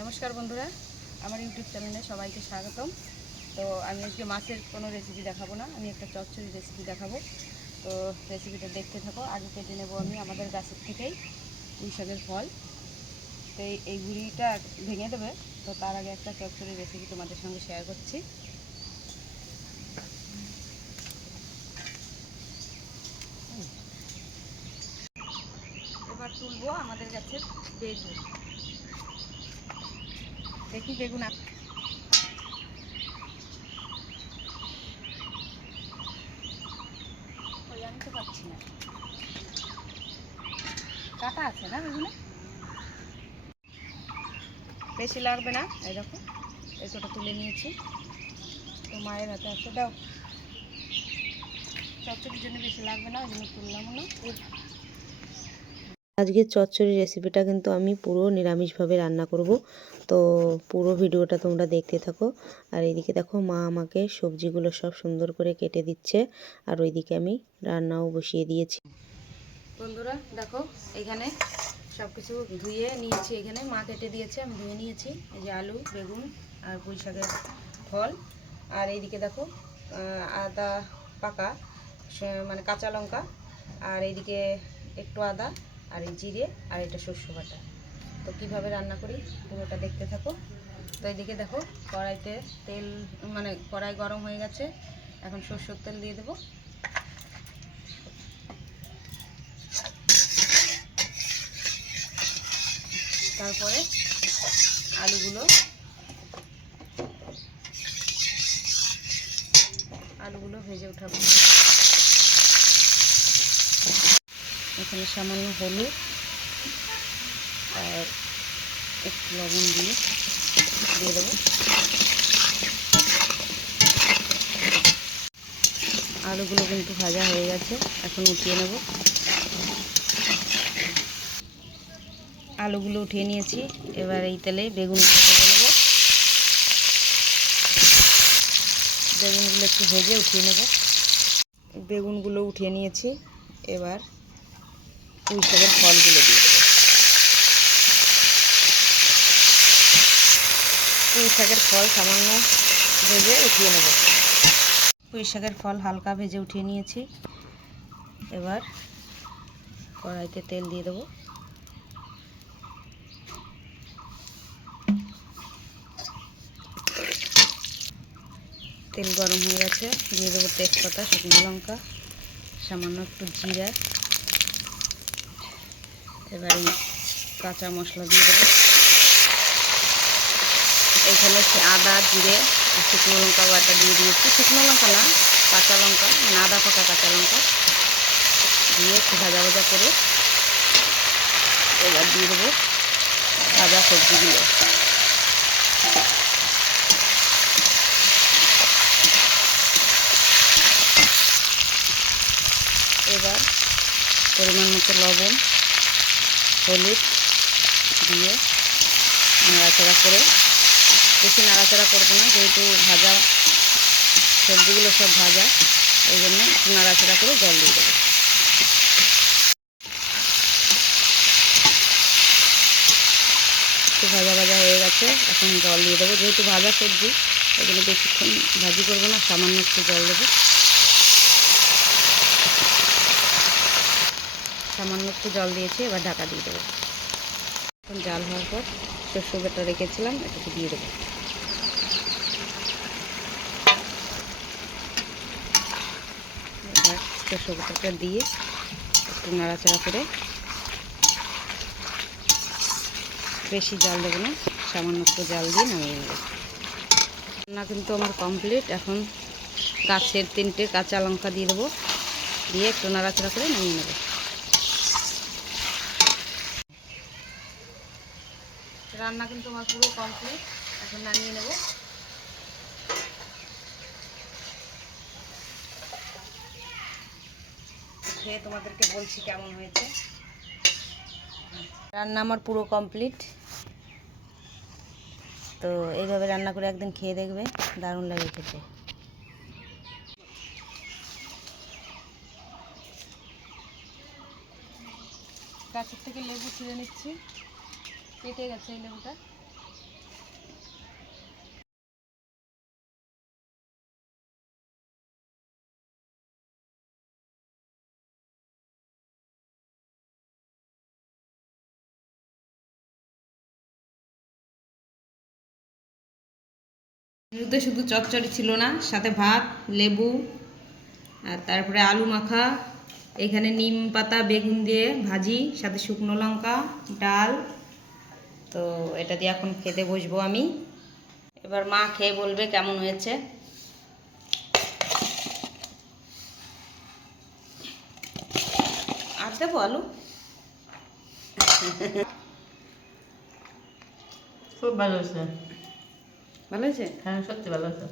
নমস্কার বন্ধুরা, আমার ইউটিউব চ্যানেলে সবাইকে স্বাগতম। তো আমি আজকে মাছের কোনো রেসিপি দেখাবো না, আমি একটা চচ্চড়ি রেসিপি দেখাবো। তো রেসিপিটা দেখতে থাকো। আগে কেটে নেবো আমি আমাদের গাছের থেকেই পুঁই শাকের ফল। তো এই গুঁড়িটা ভেঙে দেবে। তো তার আগে একটা চচ্চড়ি রেসিপি তোমাদের সঙ্গে শেয়ার করছি। এবার তুলবো আমাদের গাছের বেগুন। দেখি বেগুন ওই আনতে পারছি না, কাটা আছে না বেগুনে, বেশি লাগবে না। এই দেখো এতটা তুলে নিয়েছি। তো মায়ের হাতে আছে, দাও। চচ্চড়ির জন্য বেশি লাগবে না, ওই জন্য তুললাম না। আজকের চচ্চড়ি রেসিপিটা কিন্তু আমি পুরো নিরামিষভাবে রান্না করব। তো পুরো ভিডিওটা তোমরা দেখতে থাকো। আর এইদিকে দেখো মা আমাকে সবজিগুলো সব সুন্দর করে কেটে দিচ্ছে, আর ওইদিকে আমি রান্নাও বসিয়ে দিয়েছি। বন্ধুরা দেখো, এখানে সব কিছু ধুয়ে নিয়েছি। এখানে মা কেটে দিয়েছে, আমি ধুয়ে নিয়েছি। এই যে আলু, বেগুন আর পুঁই শাকের ফল। আর এইদিকে দেখো আদা পাকা, মানে কাঁচা লঙ্কা, আর এইদিকে একটু আদা, আর এই জিরে, আর এটা শস্য বাটা। তো কীভাবে রান্না করি পুরোটা দেখতে থাকো। তো এইদিকে দেখো কড়াইতে তেল, মানে কড়াই গরম হয়ে গেছে। এখন সরষের তেল দিয়ে দেবো। তারপরে আলুগুলো ভেজে উঠাবো। এখানে সামান্য হলুদ আর একটু লবণ দিয়ে দেবো। আলুগুলো কিন্তু ভাজা হয়ে গেছে, এখন উঠিয়ে নেব। আলুগুলো উঠিয়ে নিয়েছি। এবার এই তেলে বেগুনগুলো ভেজে নেব। বেগুনগুলো একটু ভেজে উঠিয়ে নেব। বেগুনগুলো উঠিয়ে নিয়েছি। এবার পুঁই শাকের ফলগুলো দিয়ে দেবো। পুঁই শাকের ফল সামান্য ভেজে উঠিয়ে নেব। পুঁই শাকের ফল হালকা ভেজে উঠিয়ে নিয়েছি। এবার কড়াইতে তেল দিয়ে দেবো। তেল গরম হয়ে গেছে, দিয়ে দেবো তেজপাতা, শুকনো লঙ্কা, সামান্য একটু জিরা। এবার এই কাঁচা মশলা দিয়ে দেবো। এইখানে আদা, জিরে, শুকনো লঙ্কা বাটা দিয়ে দিয়েছি। শুকনো লঙ্কা না, কাঁচা লঙ্কা, মানে আদা পাকা কাঁচা লঙ্কা দিয়ে একটু ভাজা ভাজা করে এবার দিয়ে দেবো ভাজা সবজিগুলো। এবার পরিমাণ মতো লবণ, হলুদ দিয়ে নাড়াচাড়া করে, বেশি নাড়াচাড়া করবো না, যেহেতু ভাজা সবজিগুলো সব ভাজা, এই জন্য একটু নাড়াচাড়া করে জল দিয়ে দেবো। একটু ভাজা ভাজা হয়ে গেছে, এখন জল দিয়ে দেবো। যেহেতু ভাজা সবজি, ওই জন্য বেশিক্ষণ ভাজি করবো না, সামান্য একটু জল দেবো। সামান্য একটু জল দিয়েছি, এবার ঢাকা দিয়ে দেবো। এখন জাল হওয়ার পর শস্য বাটা রেখেছিলাম, এটাকে দিয়ে দেবো। এবার শস্য বাটাটা দিয়ে একটু নাড়াচাড়া করে, বেশি জাল দেবো না, সামান্য একটু জাল দিয়ে নামিয়ে নেব। রান্না কিন্তু আমার কমপ্লিট। এখন গাছের 3টে কাঁচা লঙ্কা দিয়ে দেবো, দিয়ে একটু নাড়াচাড়া করে নামিয়ে নেব। রান্না কিন্তু আমার পুরো কমপ্লিট, এখন নামিয়ে নেব। খেয়ে তোমাদেরকে বলছি কেমন হয়েছে। রান্না আমার পুরো কমপ্লিট। তো এইভাবে রান্না করে একদিন খেয়ে দেখবে, দারুণ লাগে খেতে। গাছের থেকে লেবু ছিঁড়ে নিচ্ছি, কেটে গেছে এই লেবুটা। মেনুতে শুধু চচ্চড়ি ছিল না, সাথে ভাত, লেবু, আর তারপরে আলু মাখা, এখানে নিম পাতা বেগুন দিয়ে ভাজি, সাথে শুকনো লঙ্কা, ডাল। তো এটা দিয়ে এখন খেতে বসবো আমি। এবার মা খেয়ে বলবে কেমন হয়েছে। আর দেবো আলু? খুব ভালো হয়েছে। ভালো হয়েছে? হ্যাঁ, সত্যি ভালো হয়েছে।